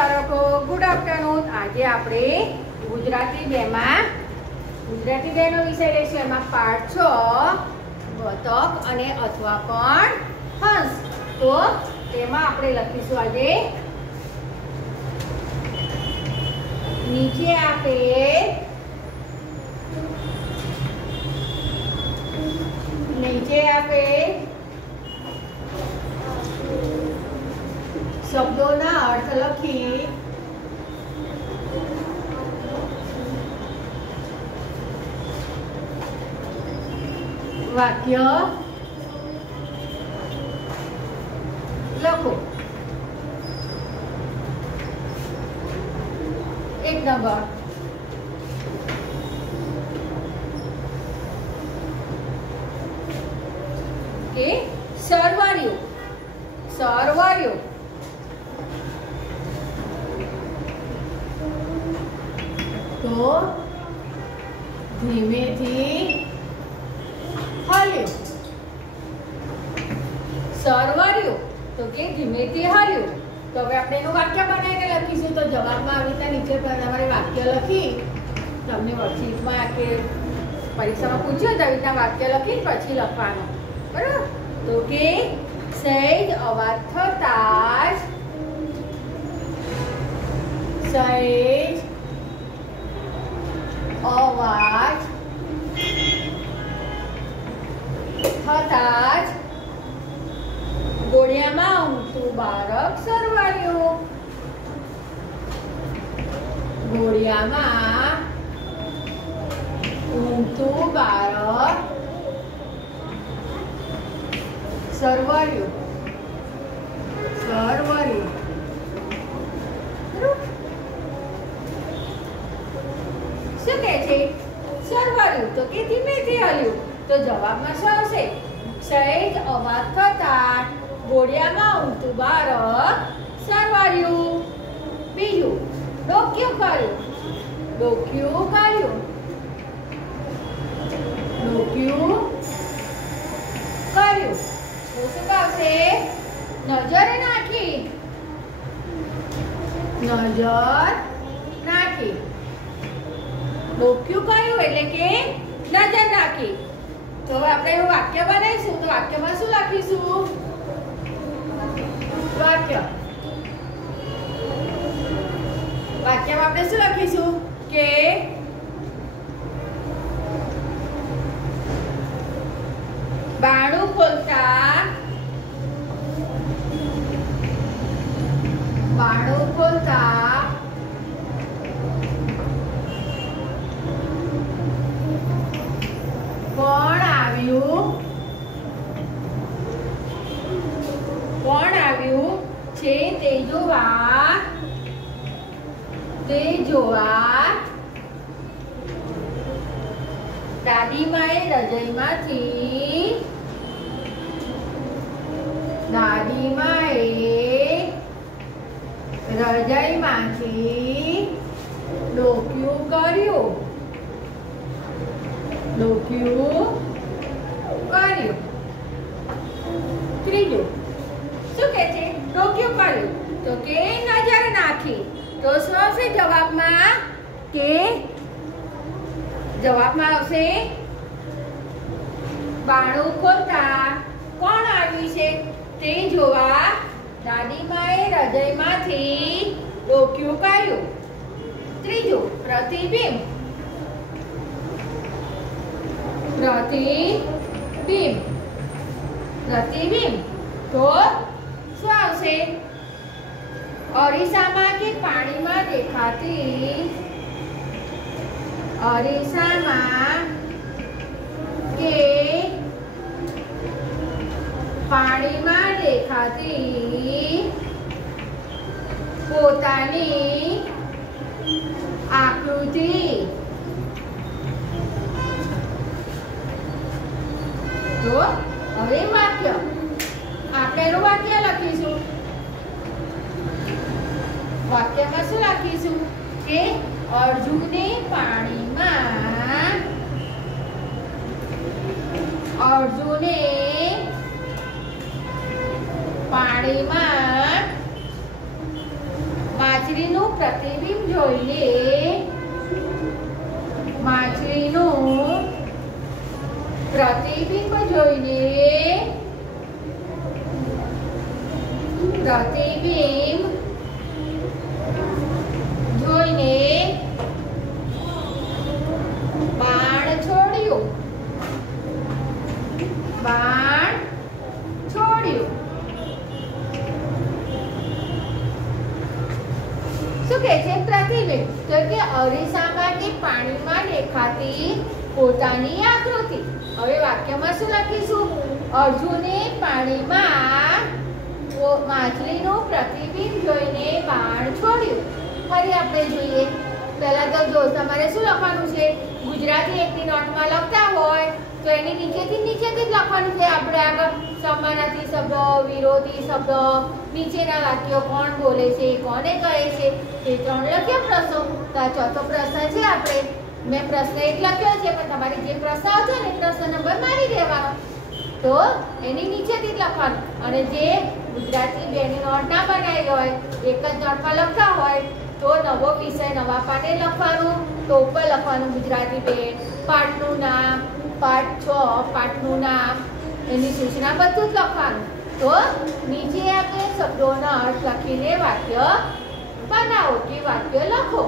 બાળકો, good afternoon. આજે આપણે ગુજરાતી 2 માં ગુજરાતી 2 નો વિષય લેશું. એમાં પાઠ 6 બતક અને અથવા પણ હંસ. તો તેમાં આપણે લખીશું આજે નીચે આપે શબ્દોના અર્થ લખી વાક્ય લખો. 1 નંબર, કે સરવાળ્યું. તો ધીમેથી હલ્યું. સરવાળ્યું તો કે ધીમેથી હલ્યું. તો હવે આપણે એનું વાક્ય બનાવીને લખીશું. તો જવાબમાં આવી રીતે નીચે તમારે વાક્ય લખી તમને વર્કશીટમાં કે પરીક્ષામાં પૂછ્યું તો આવી રીતના વાક્ય લખીને પછી લખવાનું, બરાબર? તો કે સહેજ અવાજ થતાં જ ઘોડિયામાં ઊંઘતું બાળક સરવાળ્યું. ઘોડિયામાં ઊંઘતું બાળક સરવાળ્યું. શું કહે છે? સરવાળ્યું તો કે ધીમેથી હલ્યું. તો જવાબમાં શું આવશે? સહેજ અવાજ થતાં ઘોડિયામાં ઊંઘતું બાળક સરવાળ્યું. બીજું, ડોક્યું કર્યું. તો શું આવશે? નજર નાખી. ડોક્યું કર્યું એટલે કે નજર નાખી. તો હવે આપણે એવું વાક્ય બનાવીશું. તો વાક્યમાં શું લખીશું? વાક્યમાં આપણે શું લખીશું? કે બારણું ખોલતા કોણ આવ્યું છે તે જોવા દાદીમાએ રજાઈમાંથી ડોક્યું કર્યું. ત્રીજું, શું કે છે? ડોક્યું કર્યું તો કે નજર નાખી. તો શું આવશે જવાબમાં? કે જવાબમાં આવશે બારણું ખોલતા કોણ આવ્યું છે તે જોવા દાદીમાએ રજાઈમાંથી ડોક્યું કર્યું. ત્રીજું, પ્રતિબિંબ. તો શું આવશે? અરીસામાં કે પાણીમાં દેખાતી પોતાની આકૃતિ. તો હવે વાક્ય આપણે એનું વાક્ય લખીશું. વાક્યમાં શું લખીશું? કે અર્જુને પાણીમાં પાણીમાં માછલીનું પ્રતિબિંબ જોઈને માછલીનું પ્રતિબિંબ જોઈને બાણ છોડ્યું શું કહે છે? પ્રતિબિંબ તો કે અરીસામાં કે પાણીમાં દેખાતી પોતાની આકૃતિ. હવે વાક્યમાં શું લખીશું? અર્જુને પાણીમાં માછલીનું પ્રતિબિંબ જોઈને બાણ છોડ્યું. ફરી આપણે જોઈએ. પહેલા તો જો તમારે શું લખવાનું છે? ગુજરાતી એકની નોટમાં લખતા હોય તો એની નીચેથી જ લખવાનું છે. આપણે આગળ સમાનાર્થી શબ્દ, વિરોધી શબ્દ, નીચેના વાક્યો કોણ બોલે છે, કોને કહે છે, એ 3 લખ્યા પ્રશ્નો. તો આ ચોથો પ્રશ્ન છે. મેં પ્રશ્ન 1 લખ્યો છે, પણ તમારે જે પ્રશ્ન આવશે ને પ્રશ્ન નંબર મારી દેવાનો. તો એની નીચેથી જ લખવાનું. અને જે ગુજરાતી 2ની નોટ ના બનાવી હોય, એક જ નોટમાં લખતા હોય તો નવો વિષય નવા પાને લખવાનું. તો ઉપર લખવાનું ગુજરાતી 2, પાઠનું નામ, પાઠ 6 પાઠનું નામ, એની સૂચના બધું જ લખવાનું. તો નીચે આપણે શબ્દોના અર્થ લખીને વાક્ય બનાવો કે વાક્ય લખો.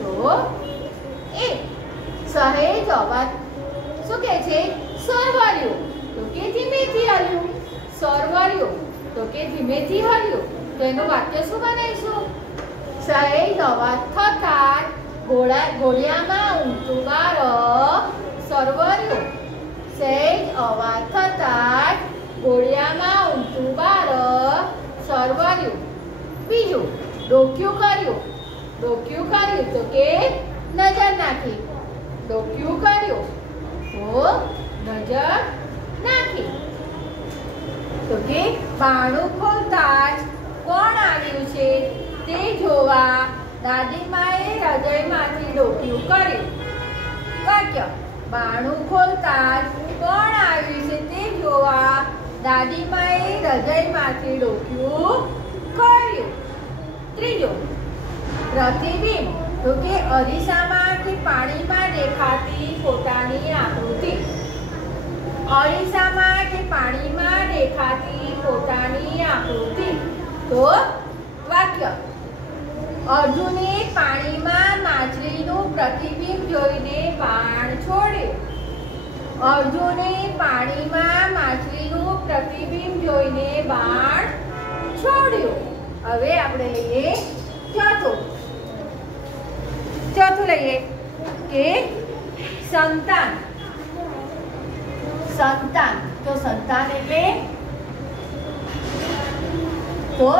તો એ સહેજ અવાજ શું કહે છે? સરવર્યું તો કે ધીમેથી હલ્યું. સરવર્યું તો કે ધીમેથી હલ્યું. તો એનું વાક્ય શું બનાવીશું? સહેજ અવાજ થતાં ઘોડિયામાં ઊંચું બાળક સરવર્યું. સહેજ અવાજ થતાં ઘોડિયામાં ઊંચું બાળક સરવર્યું. બીજું, ડોક્યું કર્યું. ડોક્યું કર્યું તો કે નજર નાખી. ડોક્યું કર્યું તો નજર નાખી. તો કે બારણું ખોલતા જ કોણ આવ્યું છે તે જોવા દાદીમાએ હૃદયમાંથી ડોક્યું કર્યું. વાક્ય: બારણું ખોલતા જ કોણ આવ્યું છે તે જોવા દાદીમાએ હૃદયમાંથી ડોક્યું કર્યું. ત્રીજો, પ્રતિબિંબ તો કે અરીસામાં કે પાણીમાં દેખાતી પોતાની આકૃતિ. અરીસામાં કે પાણીમાં દેખાતી પોતાની આકૃતિ. તો વાક્ય: અર્જુને પાણીમાં માછલીનું પ્રતિબિંબ જોઈને બાણ છોડ્યું. અર્જુને પાણીમાં માછલીનું પ્રતિબિંબ જોઈને બાણ છોડ્યું. હવે આપણે લઈએ ચોથું લઈએ કે સંતાન. તો સંતાન એટલે તો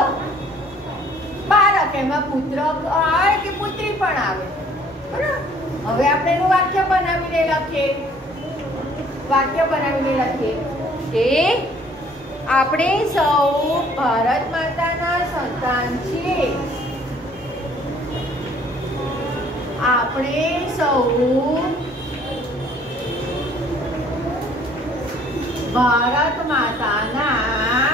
બાળક. એમાં પુત્ર આવે કે પુત્રી પણ આવે. બરાબર. હવે આપણે એનું વાક્ય બનાવીને લખીએ કે આપણે સૌ ભારત માતાના સંતાન છીએ. આપણે સૌ ભારત માતાના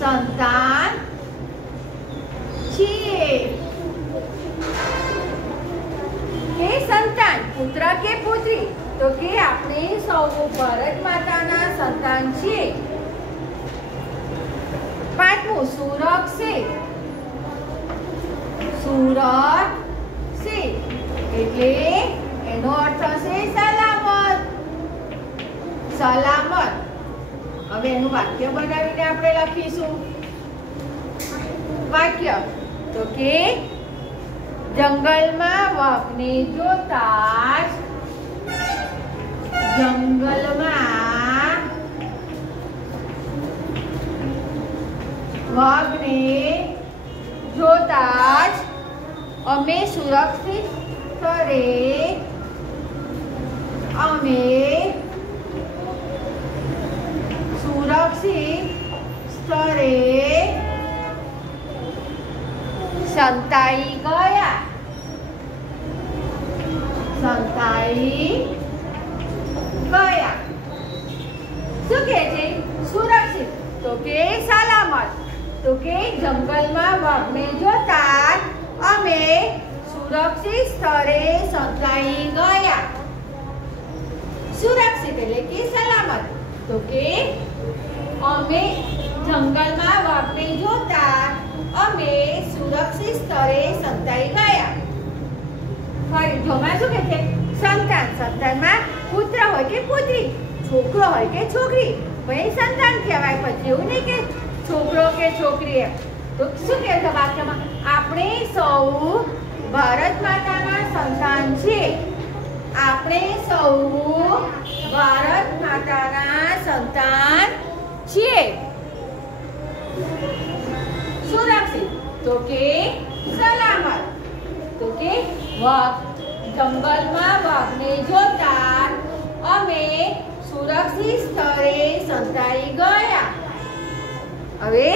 સંતાન છીએ. કે સંતાન પુત્ર કે પુત્રી? તો કે આપણે સૌ ભારત માતાના સંતાન છીએ. પાંચમું, સુરક્ષિત. સુરક્ષિત એટલે એનો અર્થ થશે સલામત. સલામત. હવે એનું વાક્ય બનાવીને આપણે લખીશું. વાક્ય તો કે જંગલમાં વાઘને જોતા જ અમે સુરક્ષિત સ્તરે સંતાઈ ગયા. શું કહે છે? સુરક્ષિત તો કે સલામત. તો કે જંગલમાં વાઘને જોતા અમે સુરક્ષિત સ્થળે સંતાઈ ગયા. સુરક્ષિત એટલે કે સલામત. તો કે અમે જંગલમાં વાઘને જોતા અમે સુરક્ષિત સ્થળે સંતાઈ ગયા. ફરી જોમાં શું કહે છે? સંતાન. સંતાનમાં પુત્ર હોય કે પુત્રી, છોકરો હોય કે છોકરી, ભાઈ સંતાન કહેવાય. પછી એવું નહીં કે છોકરો કે છોકરી એમ. તો શું કહે છે વાક્યમાં? આપણે સૌ ભારત માતાના સંતાન છીએ. આપણે સૌ ભારત માતાના સંતાન છીએ. સુરક્ષિત તો કે સલામત. તો કે જંગલમાં વાઘને જોતા અમે સુરક્ષિત સ્થળે સંતાઈ ગયા. હવે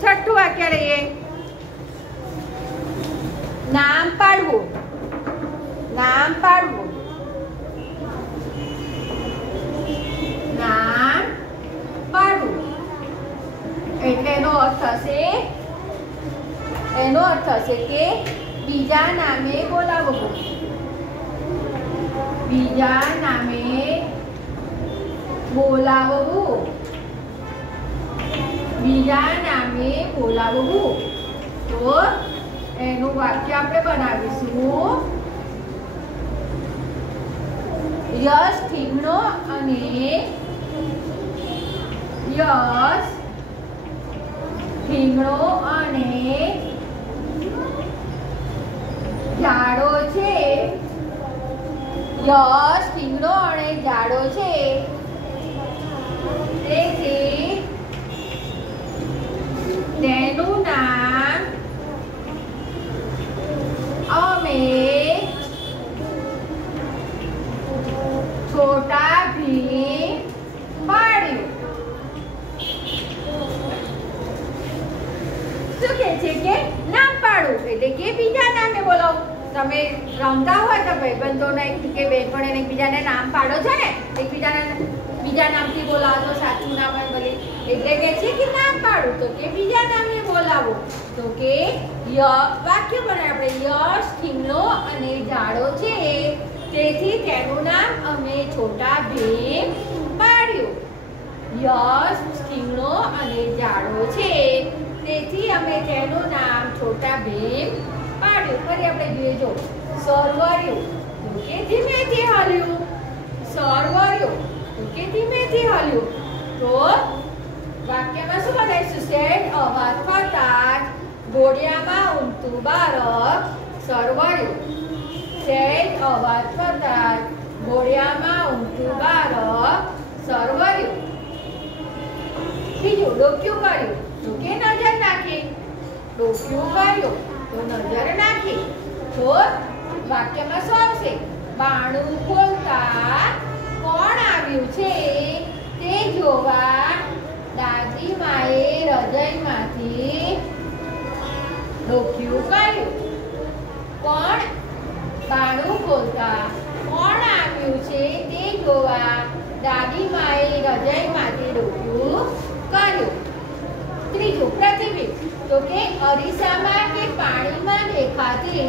છઠ્ઠું વાક્ય લઈએ. નામ પાડવું. નામ પાડવું. નામ પાડવું એટલે એનો અર્થ થશે કે બીજા નામે બોલાવવું. બીજા નામે બોલાવવું. બીજા નામે બોલાવવું. તો એનું વાક્ય આપણે બનાવીશું. યશ ઠીંગણો અને યશ ઠીંગણો અને જાડો છે. યશ ઠીંગણો અને જાડો છે. તેથી તેનું નામ અમે છોટા ભીમ પાડ્યું. શું કહે છે કે નામ પાડવું એટલે કે બીજા નામે બોલાવો. તમે રમતા હોય તો ભાઈબંધોને કે બહેનપણીને એકબીજાને નામ પાડો છો ને, બીજા નામથી બોલાવો તો સાચું નામ હોય ભલે. એટલે કે છે કે નામ પાડું. તો કે બીજા નામે બોલાવો. તો કે વાક્ય બનાવે આપણે. યશ ઠીંગણો અને જાડો છે તેથી તેનું નામ અમે છોટા ભીમ પાડ્યું. યશ ઠીંગણો અને જાડો છે તેથી અમે તેનું નામ છોટા ભીમ પાડ્યું. ફરી આપણે જોઈએ. જો સરવર્યું તો કે ધીમેથી હાલ્યું. સરવર્યું તો કે ધીમેથી હાલ્યું. તો વાક્યમાં શું બનાવીશું? સેજ અવાજ થતાં ઘોડિયામાં ઉમતું બાળક સરવર્યું. સેજ અવાજ થતાં ઘોડિયામાં ઉમતું બાળક સરવર્યું. બીજું ડોક્યું કર્યું તો કે નજર નાખી. ડોક્યું કર્યું તો નજર નાખી. તો વાક્યમાં શું આવશે? બાણું ખોલતા કોણ આવ્યું છે તે જોવા દાદીમાએ રજાઈમાંથી ડોક્યું કર્યું. કોણ? બાણું ખોલતા કોણ આવ્યું છે તે જોવા દાદીમાએ રજાઈમાંથી ડોક્યું કર્યું. ત્રીજું પ્રતિબિંબ તો કે અરીસામાં કે પાણીમાં દેખાતી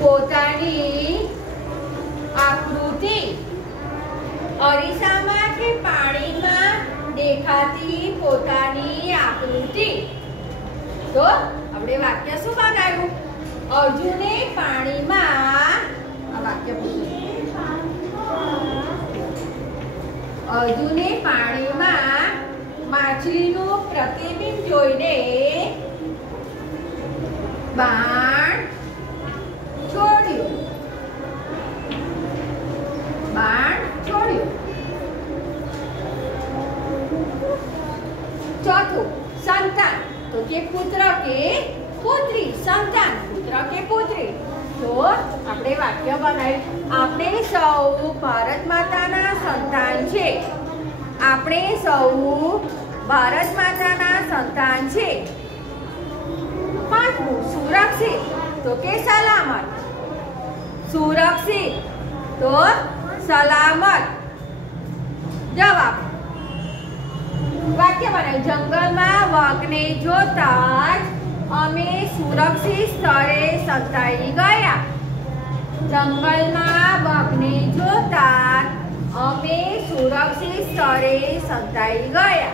પોતાની આકૃતિ. અરીસામાં કે પાણીમાં દેખાતી પોતાની આકૃતિ. તો આપણે વાક્ય શું બનાવ્યું? અર્જુને પાણીમાં આ વાક્ય અર્જુને પાણીમાં માછલીનું પ્રતિબિંબ જોઈને બાણ છોડ્યું. ચોથું સંતાન તો કે પુત્ર કે પુત્રી. સંતાન પુત્ર કે પુત્રી. તો આપણે વાક્ય બનાવ્યું. આપણે સૌ ભારત માતાના સંતાન છે. આપણે સૌ ભારત માતાના સંતાન છે. પાંચમું સુરક્ષિત તો કે સલામત. સુરક્ષિત તો સલામત. જવાબ. વાક્ય બનાવ્યું. જંગલમાં વાઘને જોતા જ અમે સુરક્ષિત સ્થળે સંતાઈ ગયા. જંગલમાં વાઘને જોતા અમે સુરક્ષિત સ્થળે સંતાઈ ગયા.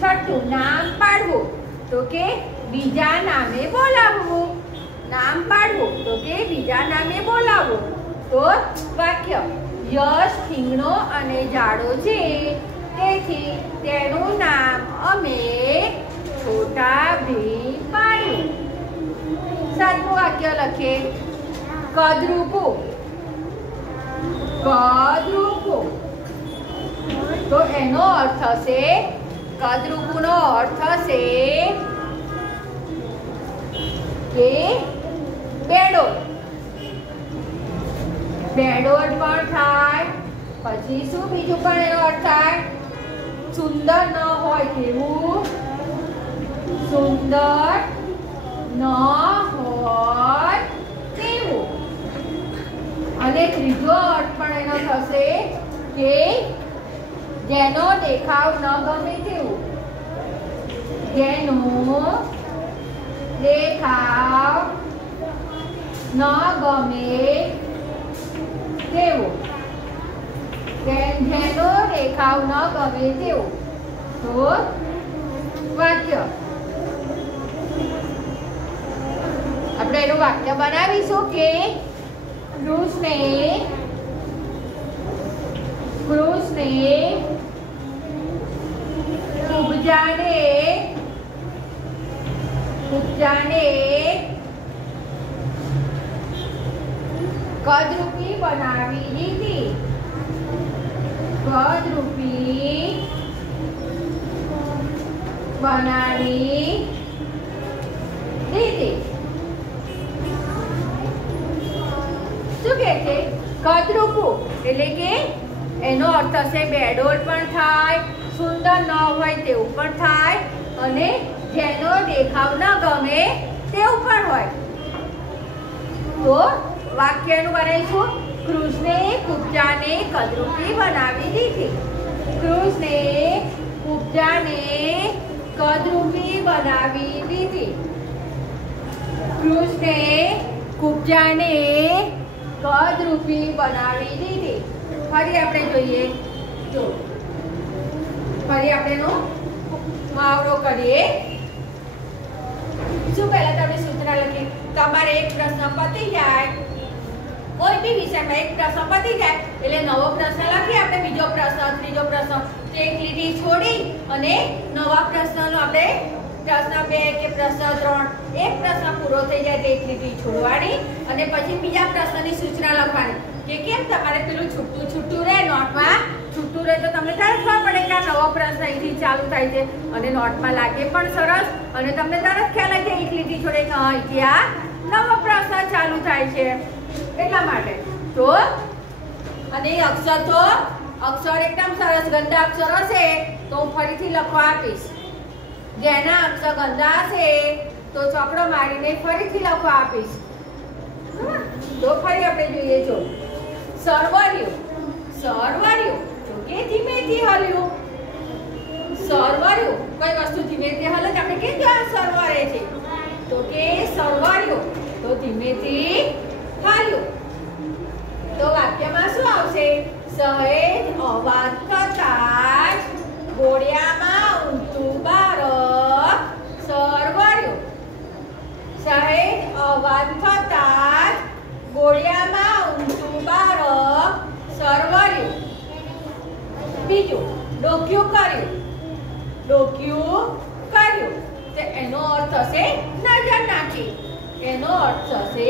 છઠ્ઠું, નામ પાડવું. તો કે બીજા નામે બોલાવવું. નામ પાડવું તો કે બીજા નામે બોલાવવું. તો વાક્ય, યશ થીંગણો અને જાડો છે, તેથી તેનું નામ અમે છોટા ભીમ પાડ્યું. સાતમું વાક્ય લખીએ. કદરૂપું. કદરૂપું તો એનો અર્થ થશે, કદરૂપુનો અર્થ થશે કે બેડોળ. બેડોળ પણ થાય. પછી શું બીજું પણ એનો અર્થ થાય? સુંદર ન હોય તેવું. સુંદર ન હોય તેવું. અને ત્રીજો અર્થ પણ એનો થશે કે જેનો દેખાવ ન ગમે તેવું. જેનો દેખાવ ન ગમે તેવું. જેનો દેખાવ ન ગમે તેવું. તો વાક્ય આપણે એનું વાક્ય બનાવીશું કે કૃષ્ણે કુબજાને કદરૂપી બનાવી દીધી. કદરૂપી બનાવી દીધી. શું કહે છે? કદરૂપું એટલે કે એનો અર્થ થશે બેડોળ પણ થાય, સુંદર ન હોય તેવું પણ થાય, અને જેનો દેખાવ ન ગમે તેવું પણ હોય. તો વાક્યનું બનાવીશું. કૃષ્ણે કુબજાને કદરૂપી બનાવી દીધી. કૃષ્ણે કુબજાને કદરૂપી બનાવી દીધી. કૃષ્ણે કુબજાને કદરૂપી બનાવી દીધી. ફરી આપણે જોઈએ. જો ફરી આપણે એનો મુહાવરો કરીએ. શું પહેલા તમે સૂચના લખી. તમારે એક પ્રશ્ન પતી જાય, કોઈ બી વિષયમાં એક પ્રશ્ન પતી જાય એટલે નવો પ્રશ્ન લખી આપણે બીજો પ્રશ્ન, ત્રીજો પ્રશ્ન, એક લીટી છોડી અને નવા પ્રશ્નનો આપણે પ્રશ્ન 2 કે પ્રશ્ન 3, એક પ્રશ્ન પૂરો થઈ જાય તો એક લીટી છોડવાની અને પછી બીજા પ્રશ્નની સૂચના લખવાની. કે કેમ તમારે પેલું છૂટું રહે નોટમાં, છૂટું રહે તો તમને તરત ખબર પડે કે આ નવો પ્રશ્ન અહીંથી ચાલુ થાય છે અને નોટમાં લાગે પણ સરસ અને તમને તરત ખ્યાલ આવે કે એક લીટી છોડે કે અહીંથી આ નવો પ્રશ્ન ચાલુ થાય છે. એટલા માટે તો અને અક્ષર એકદમ સરસ ગંદા અક્ષર હશે તો હું ફરીથી લખવા આપીશ. જેના અક્ષર ગંદા હશે તો ચોપડો મારીને ફરીથી લખવા આપીશ. તો ફરી આપણે જોઈએ. જો સરવર્યું તો કે ધીમેથી હલ્યું. સરવર્યું કોઈ વસ્તુ ધીમેથી હલે આપણે કેમ જો આ સરવરે છે તો કે સરવર્યું તો ધીમેથી હાલ્યું. તો વાક્યમાં શું આવશે? સહેજ અવાજ થતાં જ ઘોડિયામાં ઊંચું બારક સરવર્યું. સહેજ અવાજ થતાં જ ઘોડિયામાં ઊંચું બારક સરવર્યું. બીજું, ડોક્યું કર્યું. ડોક્યું કર્યું તો એનો અર્થ થશે નજર નાખી. એનો અર્થ થશે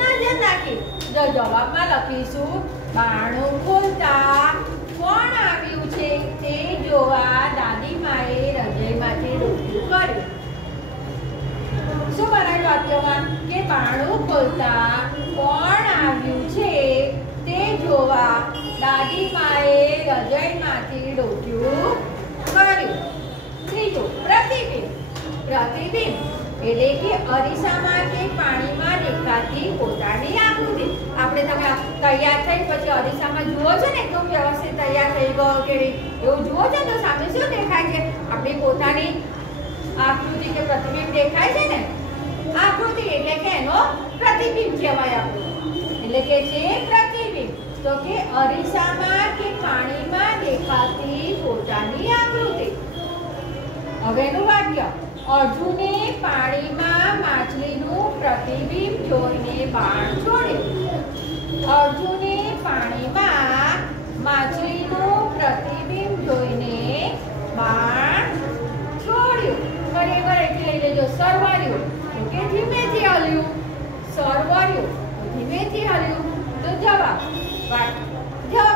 નજર નાખી. જો જવાબમાં લખીશું બારણું ખોલતા કોણ આવ્યું છે તે જોવા દાદીમાએ રજાઈમાંથી ડોક્યું કર્યું. શું બનાવ્યું વાક્યમાં? કે બારણું ખોલતા કોણ આવ્યું છે તે જોવા દાદીમાએ રજાઈમાંથી ડોક્યું કર્યું. ત્રીજું, પ્રતિબિંબ. પ્રતિબિંબ એટલે કે અરીસામાં કે પાણીમાં દેખાતી પોતાની આકૃતિ. આપણે તમે તૈયાર થઈ પછી અરીસામાં જુઓ છો ને એકદમ વ્યવસ્થિત તૈયાર થઈ ગયો કે એવું જુઓ છો તો સામે શું દેખાય છે? આપણી પોતાની આકૃતિ કે પ્રતિબિંબ દેખાય છે ને. આકૃતિ એટલે કે એનો પ્રતિબિંબ કહેવાય આપણું. એટલે કે છે પ્રતિબિંબ. તો કે અરીસામાં કે પાણીમાં દેખાતી પોતાની આકૃતિ. હવેનું વાક્ય, અર્જુને પાણીમાં માછલીનું પ્રતિબિંબ જોઈને બાણ છોડ્યું. અર્જુને પાણીમાં માછલીનું પ્રતિબિંબ જોઈને બાણ છોડ્યું. ફરી એકથી લઈ લેજો. સરવાર્યું કે ધીમેથી હલ્યું. સરવાર્યું ધીમેથી હલ્યું. તો જવાબ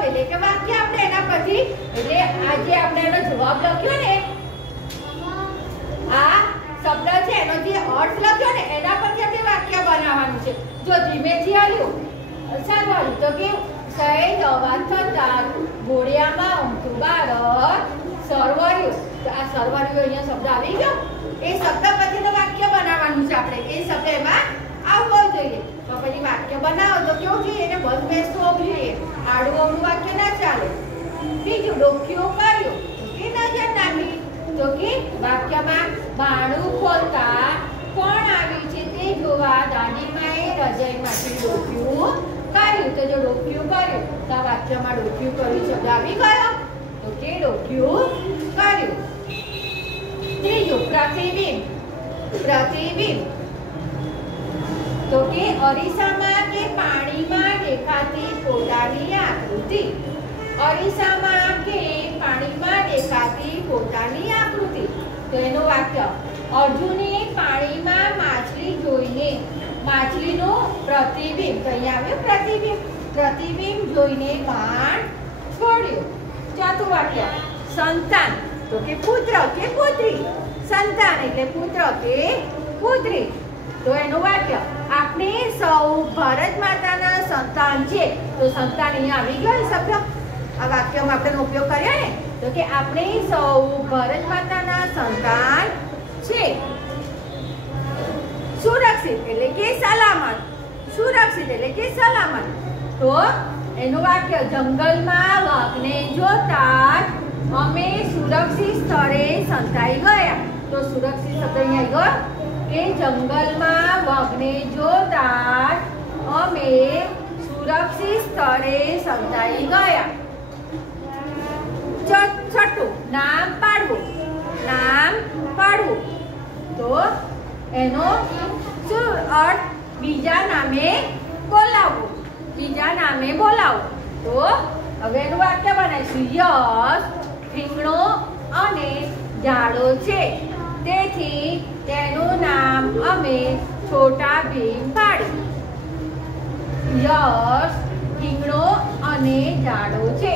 એટલે કે વાક્ય આપણે એના પછી એટલે આ જે આપણે એનો જવાબ લખ્યો ને આ શબ્દ છે એનો જે અર્થ લખ્યો ને એના પરથી આપણે વાક્ય બનાવવાનું છે. જો ધીમેથી હલ્યું સરવાર્યું તો કે સહેજ અવાજ થતાં ઘોડિયામાં ઊંઘતું બાળક સરવાર્યું. તો આ સરવાર્યું અહીંયા શબ્દ આવી ગયો. એ શબ્દ પછીનું વાક્ય બનાવવાનું છે આપણે. એ શબ્દ એમાં આવવો જોઈએ. તો પછી વાક્ય બનાવો તો કેવું જોઈએ? એને બંધ બેસતું હોવું જોઈએ. આડું અવળું વાક્ય ના ચાલે. બીજું, ડોક્યું કર્યું તો કે નજર નાખી. તો કે વાક્યમાં બારણું ખોલતા કોણ આવ્યું છે તે જોવા દાદીમાએ રજાઈમાંથી ડોક્યું કર્યું. તો જો ડોક્યું કર્યું તો આ વાક્યમાં ડોક્યું કર્યું શબ્દ આવી ગયો. તો કે ડોક્યું કર્યું. ત્રીજું, પ્રતિબિંબ. પ્રતિબિંબ તો કે અરીસામાં કે પાણીમાં દેખાતી પોતાની આકૃતિ. અરીસામાં કે પાણીમાં દેખાતી પોતાની આકૃતિ. તો એનું વાક્ય, અર્જુને પાણીમાં માછલી જોઈને માછલીનું પ્રતિબિંબ. તો અહીંયા આવ્યું પ્રતિબિંબ. પ્રતિબિંબ જોઈને બાણ છોડ્યું. ચોથું વાક્ય, સંતાન તો કે પુત્ર કે પુત્રી. સંતાન એટલે પુત્ર કે પુત્રી. તો એનું વાક્ય, આપણે સૌ ભારત માતાના સંતાન છે. તો સંતાન અહીંયા આવી ગયો શબ્દ. આ વાક્યમાં આપણે ઉપયોગ કર્યો ને. તો કે આપણે સૌ ભારત માતાના સંતાન છે. સુરક્ષિત એટલે કે સલામત. સુરક્ષિત એટલે કે સલામત. તો એનું વાક્ય, જંગલમાં વાઘને જોતા અમે સુરક્ષિત સ્થળે સંતાઈ ગયા. તો સુરક્ષિત શબ્દ અહીંયા ગયો કે જંગલમાં વાઘને જોતા અમે સુરક્ષિત સ્થળે સંતાઈ ગયા. છઠ્ઠું, નામ પાડવું. નામ પાડવું તો એનો શું અર્થ? બીજા નામે બોલાવવું. બીજા નામે બોલાવવું. તો હવે એનું વાક્ય બનાવીશું. યશ ઠીંગણો અને જાડો છે તેથી તેનું નામ અમે છોટા ભીમ પાડ્યું. યશ ઠીંગણો અને જાડો છે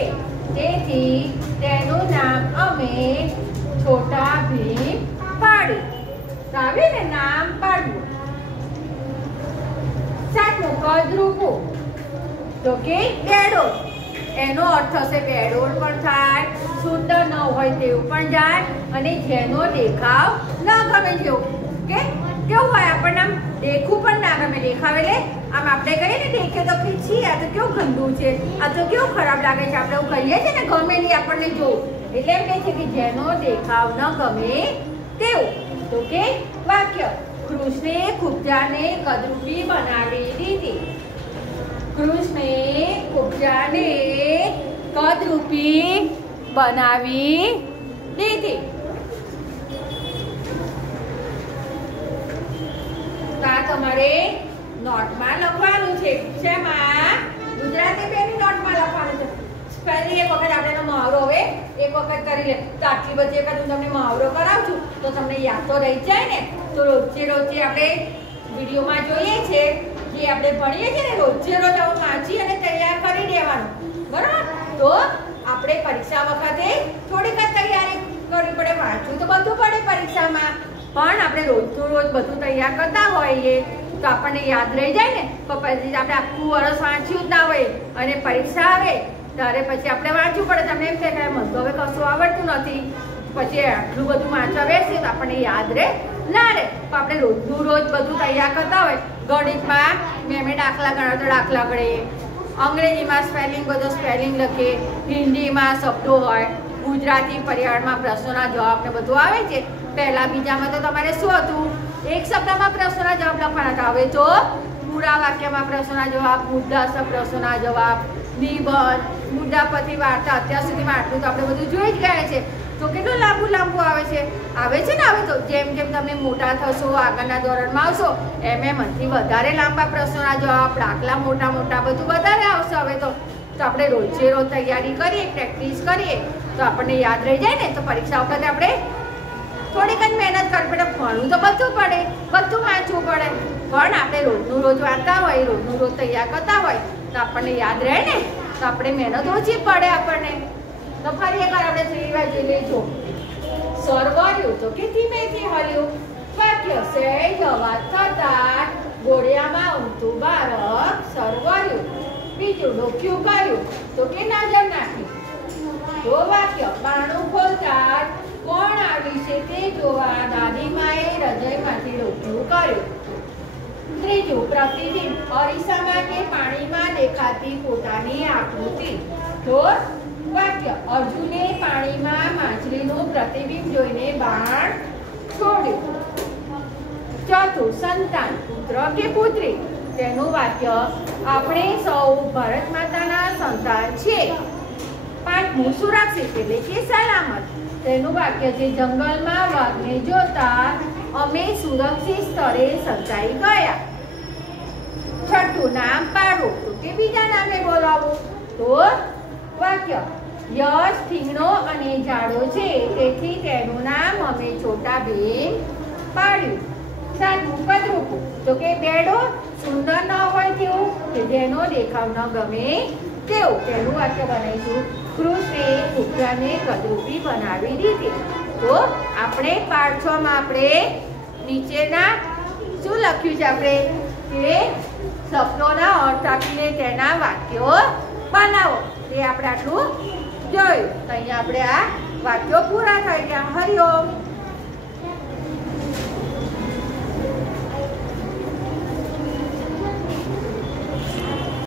તેથી તેનું નામ અમે છોટા ભીમ પાડ્યું. તો આવ્યું ને નામ પાડવું. સાતમું, કદરૂપું તો કે બેડોળ. એનો અર્થ થશે બેડોળ પણ થાય, સુંદર ન હોય તેવું પણ જાય અને જેનો દેખાવ ન ગમે જેવું. કે કેવું હોય આપણને આમ દેખવું પણ ના ગમે. દેખાવ એટલે આમ આપણે કહીએ ને દેખે તો કે છી આ તો કેવું ગંદુ છે, આ તો કેવું ખરાબ લાગે છે, આપણે એવું કહીએ છીએ ને ગમે નહીં આપણને જોવું. એટલે એમ કહે છે કે જેનો દેખાવ ન ગમે તેવું. તો કે વાક્ય, કૃષ્ણે કુબ્જાને કદરૂપી બનાવી દીધી. કૃષ્ણે કુબ્જાને કદરૂપી બનાવી દીધી. તો આ તમારે નોટમાં લખવાનું છે. શેમાં? ગુજરાતી પેની નોટમાં લખવાનું છે. પહેલી એક વખત આપણે મહાવરો હવે એક વખત કરી લે. તો આટલી બધી વખત હું તમને મહાવરો કરાવું છું તો તમને યાદ તો રહી જાય ને. તો રોજે રોજે આપણે વિડીયોમાં જોઈએ છે જે આપણે ભણીએ છીએ ને રોજે રોજ આવું વાંચી અને તૈયાર કરી દેવાનું. બરાબર? તો આપણે પરીક્ષા વખતે થોડીક જ તૈયારી કરવી પડે. વાંચવું તો બધું પડે પરીક્ષામાં, પણ આપણે રોજનું રોજ બધું તૈયાર કરતા હોઈએ તો આપણને યાદ રહી જાય ને. તો પછી આપણે આખું વર્ષ વાંચ્યું જ ના હોય અને પરીક્ષા આવે ત્યારે પછી આપણે વાંચવું પડે. તમને એમ થાય કે મને તો હવે કશું આવડતું નથી, પછી આટલું બધું વાંચવા બેસીએ તો આપણને યાદ રહે ના રહે. તો આપણે રોજનું રોજ બધું તૈયાર કરતા હોય. ગણિતમાં મેમે દાખલા ગણાવતો દાખલા ગણીએ, અંગ્રેજીમાં સ્પેલિંગ બધો સ્પેલિંગ લખીએ, હિન્દીમાં શબ્દો હોય, ગુજરાતી પરિવારમાં પ્રશ્નોના જવાબ ને બધું આવે છે. પહેલા બીજામાં તો તમારે શું હતું, એક શબ્દમાં પ્રશ્નોના જવાબ લખવાના હતા. હવે તો પૂરા વાક્યમાં પ્રશ્નોના જવાબ, મુદ્દાસર પ્રશ્નોના જવાબ, નિબંધ, મુદ્દા પછી વાર્તા. અત્યાર સુધીમાં આટલું તો આપણે બધું જોઈ જ ગયા છે. તો કેટલું લાંબુ આવે છે ને. હવે તો જેમ જેમ તમે મોટા થશો, આગળના ધોરણમાં આવશો, એમ એમથી વધારે લાંબા પ્રશ્નોના જવાબ, દાખલા મોટા બધું વધારે આવશે. હવે તો આપણે રોજે રોજ તૈયારી કરીએ, પ્રેક્ટિસ કરીએ તો આપણને યાદ રહી જાય ને. તો પરીક્ષા વખતે આપણે થોડીક જ મહેનત કરવી પડે. ભણવું તો બધું પડે, બધું વાંચવું પડે, પણ આપણે રોજનું રોજ વાંચતા હોય, રોજનું રોજ તૈયાર કરતા હોય તો આપણને યાદ રહે ને. તો આપણે મહેનત ઓછી પડે આપણને. તો ફરી એકવાર આપણે શ્રીવા જોઈ લેજો. સરવર્યું તો કે ધીમેથી હલ્યું. વાક્ય સહેજ અવાજ થતા ગોળિયામાં ઊંધું બાળક સરવર્યું. બીજું ડોક્યું કર્યું તો કે નજર નાખી. તો વાક્ય બાણું ખોલતા કોણ આવી છે તે જોવા દાદીમાએ હૃદયમાંથી ડોક્યું કર્યું. ત્રીજું પ્રતિબિંબ, અરીસામાં કે પાણીમાં દેખાતી પોતાની આકૃતિ. તો વાક્ય અર્જુને પાણીમાં માછલીનું પ્રતિબિંબ જોઈને બાણ છોડ્યું. ચોથું સંતાન, પુત્ર કે પુત્રી. તેનું વાક્ય આપણે સૌ ભારત માતાના સંતાન છે. પાંચમું સુરક્ષિત એટલે કે સલામત. તેનું વાક્ય છે જંગલમાં વાઘને જોતા અમે સુરક્ષિત સ્થળે સંતાઈ ગયા. છઠ્ઠું નામ પાડવું તો કે બીજા નામે બોલાવવું. તો વાક્ય યશ થીણો અને જાડો છે તેથી તેનું નામ અમે છોટા ભીમ પાડ્યું. સાતમું કદરૂપું તો કે બેડો સુંદર ન હોય તેવું, કે જેનો દેખાવ ન ગમે તેવું. તેનું વાક્ય બનાવીશું કૃષ્ણે કુકરાને કદરૂપી બનાવી દીધી. તો આપણે પાઠ 6 માં આપણે નીચેના શું લખ્યું છે, આપણે કે શબ્દોના અર્થ આપીને તેના વાક્યો બનાવો. એ આપણે આટલું જોયું. તો અહીંયા આપણે આ વાક્યો પૂરા થઈ ગયા. હરિઓમ.